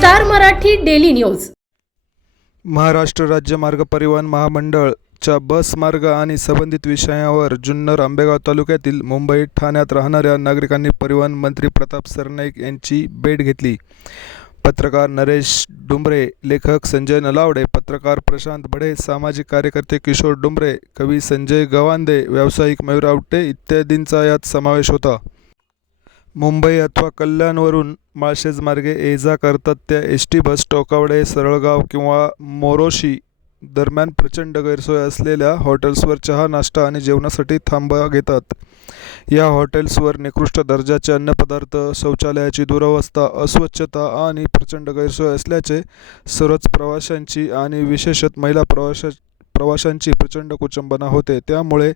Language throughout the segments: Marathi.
Star Marathi daily news. Maharashtra राज्य मार्ग परिवहन महामंडळच्या बस मार्ग आणि संबंधित विषयावर जुन्नर आंबेगाव तालुक्यातील मुंबई ठाण्यात राहणाऱ्या नागरिकांनी परिवहन मंत्री प्रताप सरनाईक यांची भेट घेतली. पत्रकार नरेश डुंबरे लेखक संजय नलावडे पत्रकार प्रशांत भडे सामाजिक कार्यकर्ते किशोर डुंबरे कवी संजय गवांदे व्यावसायिक मयुरावटे इत्यादींचा यात समावेश होता. मुंबई अथवा कल्याणवरून माळशेजमार्गे ये जा करतात त्या एस टी बस टोकावडे सरळगाव किंवा मोरोशी दरम्यान प्रचंड गैरसोय असलेल्या हॉटेल्सवर चहा नाश्ता आणि जेवणासाठी थांबा घेतात. या हॉटेल्सवर निकृष्ट दर्जाचे अन्नपदार्थ शौचालयाची दुरवस्था अस्वच्छता आणि प्रचंड गैरसोय असल्याचे सर्वच प्रवाशांची आणि विशेषत महिला प्रवाशा प्रवाशांची प्रचंड कुचंबना होते. त्यामुळे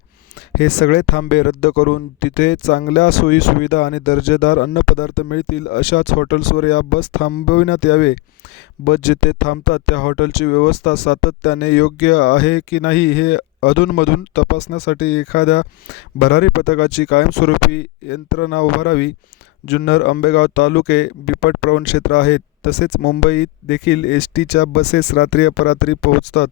हे सगळे थांबे रद्द करून तिथे चांगल्या सोयीसुविधा आणि दर्जेदार अन्नपदार्थ मिळतील अशाच हॉटेल्सवर या बस थांबविण्यात यावे. बस जिथे थांबतात त्या हॉटेलची व्यवस्था सातत्याने योग्य आहे की नाही हे अधूनमधून तपासण्यासाठी एखाद्या भरारी पथकाची कायमस्वरूपी यंत्रणा उभारावी. जुन्नर आंबेगाव तालुके बिपट प्रवण क्षेत्र आहेत. तसेच मुंबईत देखील एस टीच्या बसेस रात्री अपरात्री पोहोचतात.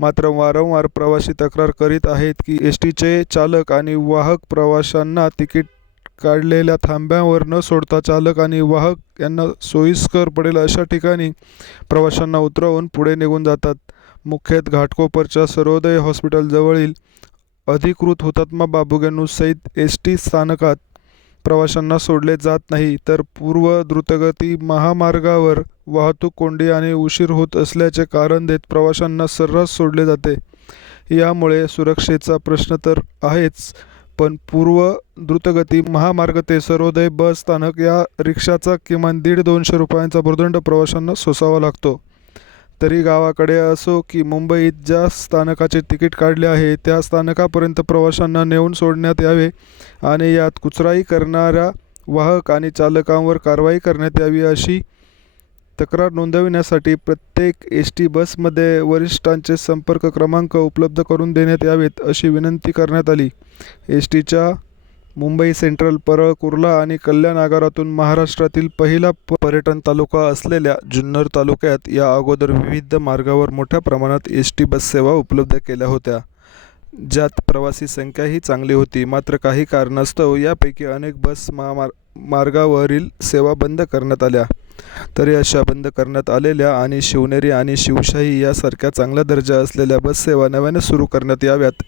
मात्र वारंवार प्रवासी तक्रार करीत आहेत की एस टीचे चालक आणि वाहक प्रवाशांना तिकीट काढलेल्या थांब्यावर न सोडता चालक आणि वाहक यांना सोयीस्कर पडेल अशा ठिकाणी प्रवाशांना उतरवून पुढे निघून जातात. मुख्यत घाटकोपरच्या सर्वोदय हॉस्पिटलजवळील अधिकृत हुतात्मा बाबुगेनू सहित एस टी स्थानकात प्रवाशांना सोडले जात नाही तर पूर्व द्रुतगती महामार्गावर वाहतूक कोंडी आणि उशीर होत असल्याचे कारण देत प्रवाशांना सर्रास सोडले जाते. यामुळे सुरक्षेचा प्रश्न तर आहेच पण पूर्व द्रुतगती महामार्ग ते सर्वोदय बस स्थानक या रिक्षाचा किमान दीड दोनशे रुपयांचा भुर्दंड प्रवाशांना सोसावा लागतो. तरी गावाकडे असो की मुंबईत ज्या स्थानकाचे तिकीट काढले आहे त्या स्थानकापर्यंत प्रवाशांना नेऊन सोडण्यात यावे आणि यात कुचराई करणाऱ्या वाहक आणि चालकांवर कारवाई करण्यात यावी अशी तक्रार नोंदविण्यासाठी प्रत्येक एस टी बसमध्ये वरिष्ठांचे संपर्क क्रमांक उपलब्ध करून देण्यात यावेत अशी विनंती करण्यात आली. एस टीच्या मुंबई सेंट्रल परळ कुर्ला आणि कल्याण आगारातून महाराष्ट्रातील पहिला पर्यटन तालुका असलेल्या जुन्नर तालुक्यात या अगोदर विविध मार्गावर मोठ्या प्रमाणात एस टी बस सेवा उपलब्ध केल्या होत्या. ज्यात प्रवासी संख्याही चांगली होती मात्र काही कारणास्तव यापैकी अनेक बस महामार्ग मार्गावरील सेवा बंद करण्यात आल्या. तरी अशा बंद करण्यात आलेल्या आणि शिवनेरी आणि शिवशाही यासारख्या चांगला दर्जा असलेल्या बस सेवा नव्याने सुरू करण्यात याव्यात.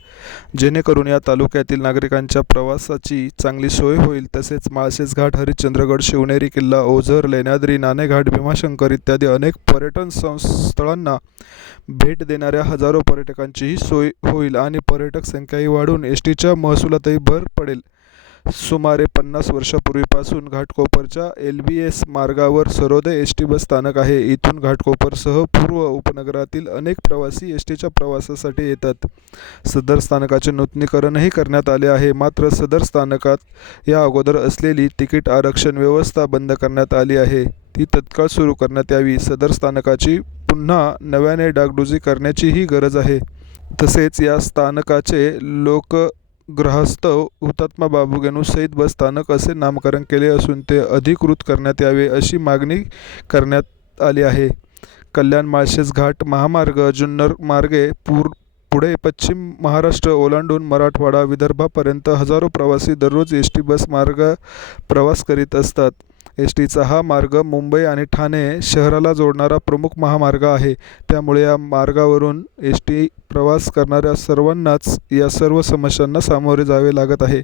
जेणेकरून या तालुक्यातील नागरिकांच्या प्रवासाची चांगली सोय होईल. तसेच माळशेज घाट हरिश्चंद्रगड शिवनेरी किल्ला ओझर लेण्याद्री नाणेघाट भीमाशंकर इत्यादी अनेक पर्यटन संस्थळांना भेट देणाऱ्या हजारो पर्यटकांचीही सोय होईल आणि पर्यटक संख्याही वाढून एस टीच्या महसुलातही भर पडेल. सुमारे पन्नास वर्षापूर्वीपासून घाटकोपरच्या एल बी एस मार्गावर सर्वोदय एस टी बस स्थानक आहे. इथून घाटकोपरसह पूर्व उपनगरातील अनेक प्रवासी एस टीच्या प्रवासासाठी येतात. सदर स्थानकाचे नूतनीकरणही करण्यात आले आहे. मात्र सदर स्थानकात या अगोदर असलेली तिकीट आरक्षण व्यवस्था बंद करण्यात आली आहे. ती तत्काळ सुरू करण्यात यावी. सदर स्थानकाची पुन्हा नव्याने डागडुजी करण्याचीही गरज आहे. तसेच या स्थानकाचे लोक ग्रहस्थव हुतात्मा बाबूगेनू सहित बस स्थानक असे नामकरण केले असून ते अधिकृत करण्यात यावे अशी मागणी करण्यात आली आहे. कल्याण माळशेज घाट महामार्ग जुन्नर मार्गे पूर पुढे पश्चिम महाराष्ट्र ओलांडून मराठवाडा विदर्भापर्यंत हजारो प्रवासी दररोज एस टी बस मार्ग प्रवास करीत असतात. एस टीचा हा मार्ग मुंबई आणि ठाणे शहराला जोडणारा प्रमुख महामार्ग आहे. त्यामुळे या मार्गावरून एस टी प्रवास करणाऱ्या सर्वांनाच या सर्व समस्यांना सामोरे जावे लागत आहे.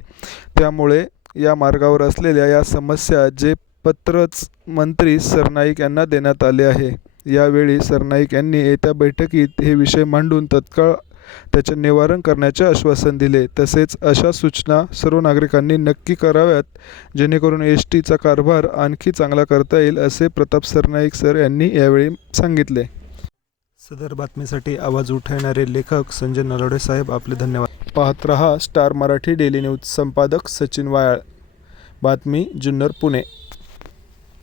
त्यामुळे या मार्गावर असलेल्या या समस्या जे पत्रच मंत्री सरनाईक यांना देण्यात आले आहे. यावेळी सरनाईक यांनी येत्या बैठकीत हे विषय मांडून तत्काळ त्याचे निवारण करण्याचे आश्वासन दिले. तसेच अशा सूचना सर्व नागरिकांनी नक्की कराव्यात जेणेकरून एस टीचा कारभार आणखी चांगला करता येईल असे प्रताप सरनाईक सर यांनी यावेळी सांगितले. सदर बातमीसाठी आवाज उठवणारे लेखक संजय नलावडे साहेब आपले धन्यवाद. पाहत रहा स्टार मराठी डेली न्यूज संपादक सचिन वायाळ. बातमी जुन्नर पुणे.